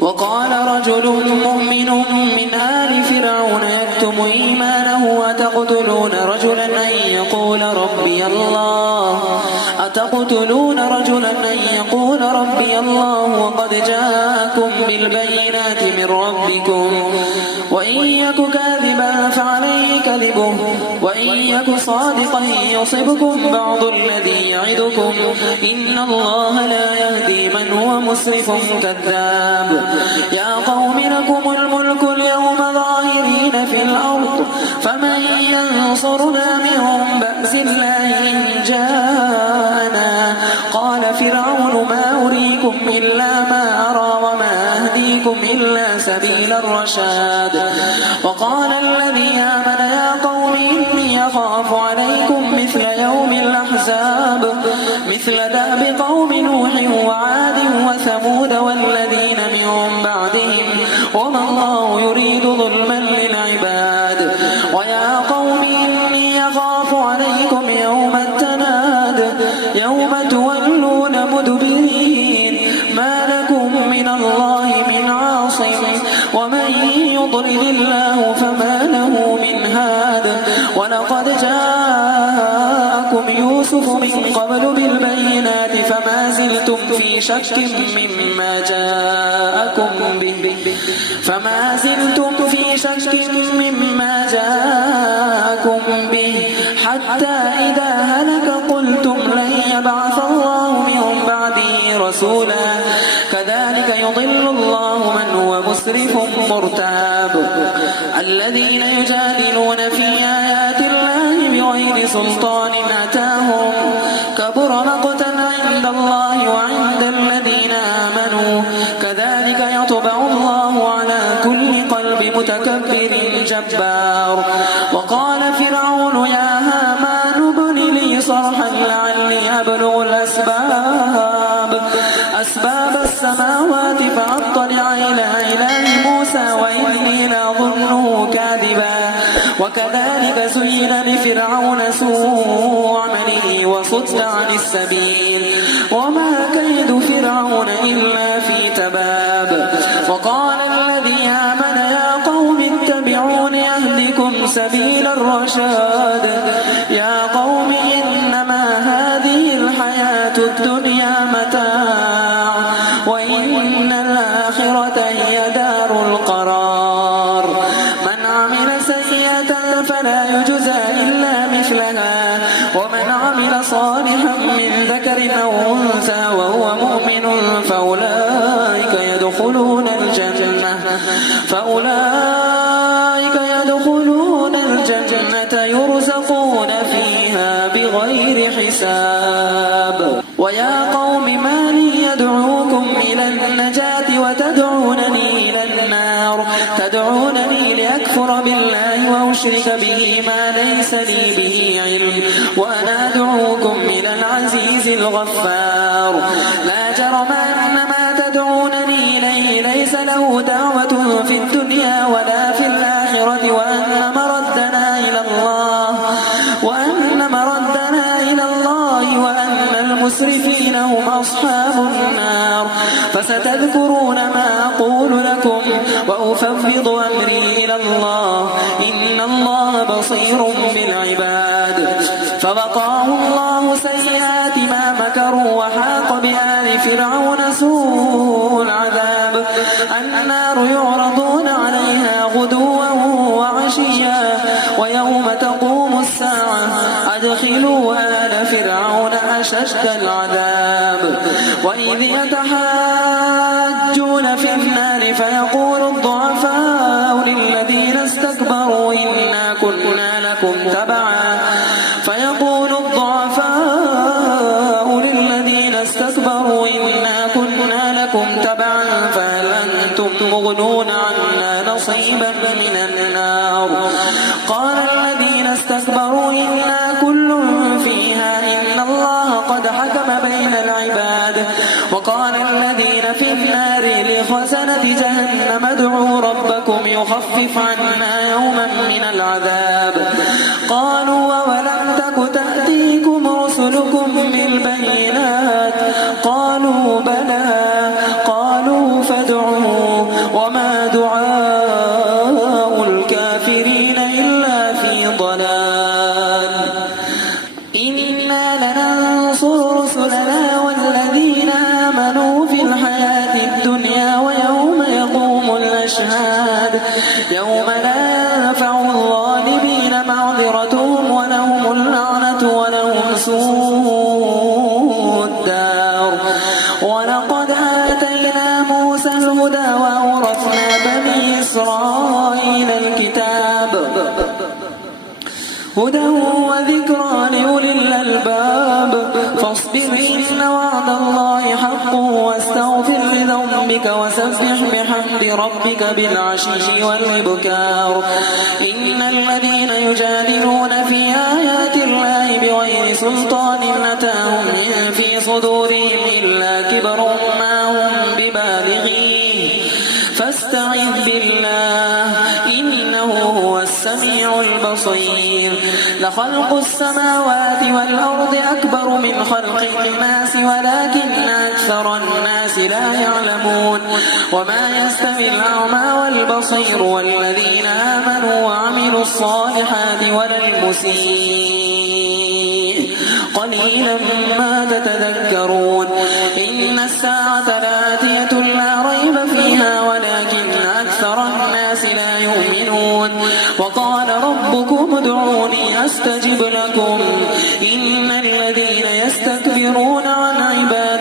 وقال رجل مؤمن من آل فرعون يكتم إيمانه أتقتلون رجلا أن يقول ربي الله وقد جاءكم بالبينات من ربكم وإن يك كاذبا فعليه كذبه وإن يك صادقا يصبكم بعض الذي يعدكم إن الله لا يهدي من هو مسرف كذاب. يا قوم لكم الملك اليوم ظاهرين في الأرض فمن ينصرنا من بأس الله إن جاءنا. قال فرعون ما أريكم إلا ما أرى وما أهديكم إلا سبيل الرشاد. وقال الذي آمن يا قوم إني أخاف عليكم مثل يوم الأحزاب مثل دأب قوم نوح وعاد وثمود والذين من بعدهم وما الله يريد ظلما للعباد. ويا قوم إني أخاف عليكم يوم التناد يوم تولون مدبرين ما لكم من الله من عاصم ومن يضلل الله فما له من هاد. ولقد جاءكم يوسف من قبل بالبينات فما زلتم في شك مما جاءكم به حتى إذا هلك قلتم لن يبعث الله من بعده رسولا كذلك يضل الله من هو مسرف مرتاب. الذين يجادلون في آيات الله بغير سلطان أتاهم كبر مقتا عند الله وعند الذين آمنوا كذلك يطبع الله على كل قلب متكبر جبار. وقال فرعون يا هامان ابن لي صرحا لعلي أبلغ أسباب السماوات فأطلع إلى إله موسى وإني لأظنه كاذبا. وكذلك زين لفرعون سوء عمله وصد عن السبيل وما كيد فرعون إلا في تباب. وقال الذي آمن يا قوم اتبعون يهدكم سبيل الرشاد. يا قوم إنما هذه الحياة الدنيا متاع وإن الآخرة هي دار القرار. من عمل سيئة فلا يجزى إلا مثلها ومن عمل صالحا من ذكر أو أنثى وهو مؤمن فأولئك يدخلون الجنة يرزقون فيها بغير حساب. ويا قوم ما لي يدعوكم إلى النجاة وتدعونني إلى النار تدعونني لأكفر بالله وأشرك به ما ليس لي به علم وأنا أدعوكم إلى العزيز الغفار. لا جرم أن ما تدعونني إليه ليس له دعوة في الدنيا ولا في الآخرة وأن مردنا إلى الله وأن المسرفين هم أصحاب النار. فستذكرون ما أقول لكم وأفوض أمري إلى الله إن الله بصير بالعباد. فوقاه الله سيئات ما مكروا وحاق بآل فرعون سوء العذاب. النار يعرضون عليها غدوا وعشيا ويوم تقوم الساعة أدخلوا آل فرعون أشد العذاب. وإذ يتحاجون في النار فيقول الضعفاء للذين استكبروا إنا كنا لكم تبعا فهل أنتم مغنون عنا نصيبا من النار. قال الذين استكبروا إنا كل فيها إن الله قد حكم بين العباد. وقال الذين في النار لخزنة جهنم ادعوا ربكم يخفف عنا يوما من العذاب. قالوا أولم تك تأتيكم رسلكم بالبينات قالوا بلى قالوا فادعوا الأشهاد يوم لا ينفع الظالمين معذرتهم ولهم اللعنة ولهم سوء الدار. ولقد آتينا موسى الهدى وأورثنا بني إسرائيل الكتاب هدى وذكرى لأولي الألباب. فاصبر إن وعد الله حق واستغفر لذنبك وسبح بحمد ربك بالعشي والإبكار. إن الذين يجادلون في آيات الله بغير سلطان أتاهم إن في صدورهم إلا كبر ما هم ببالغيه فاستعذ بالله إنه هو السميع البصير. لخلق السماوات والأرض أكبر من خلق الناس ولكن أكثر الناس لا يعلمون. وما يستوي الأعمى والبصير والذين آمنوا وعملوا الصالحات ولا المسيء قليلا ما تتذكرون. إن الساعة لآتية لا ريب فيها ولكن أكثر الناس لا يؤمنون. وقال ربكم ادعوني أستجب لكم إن الذين يستكبرون عن عبادتي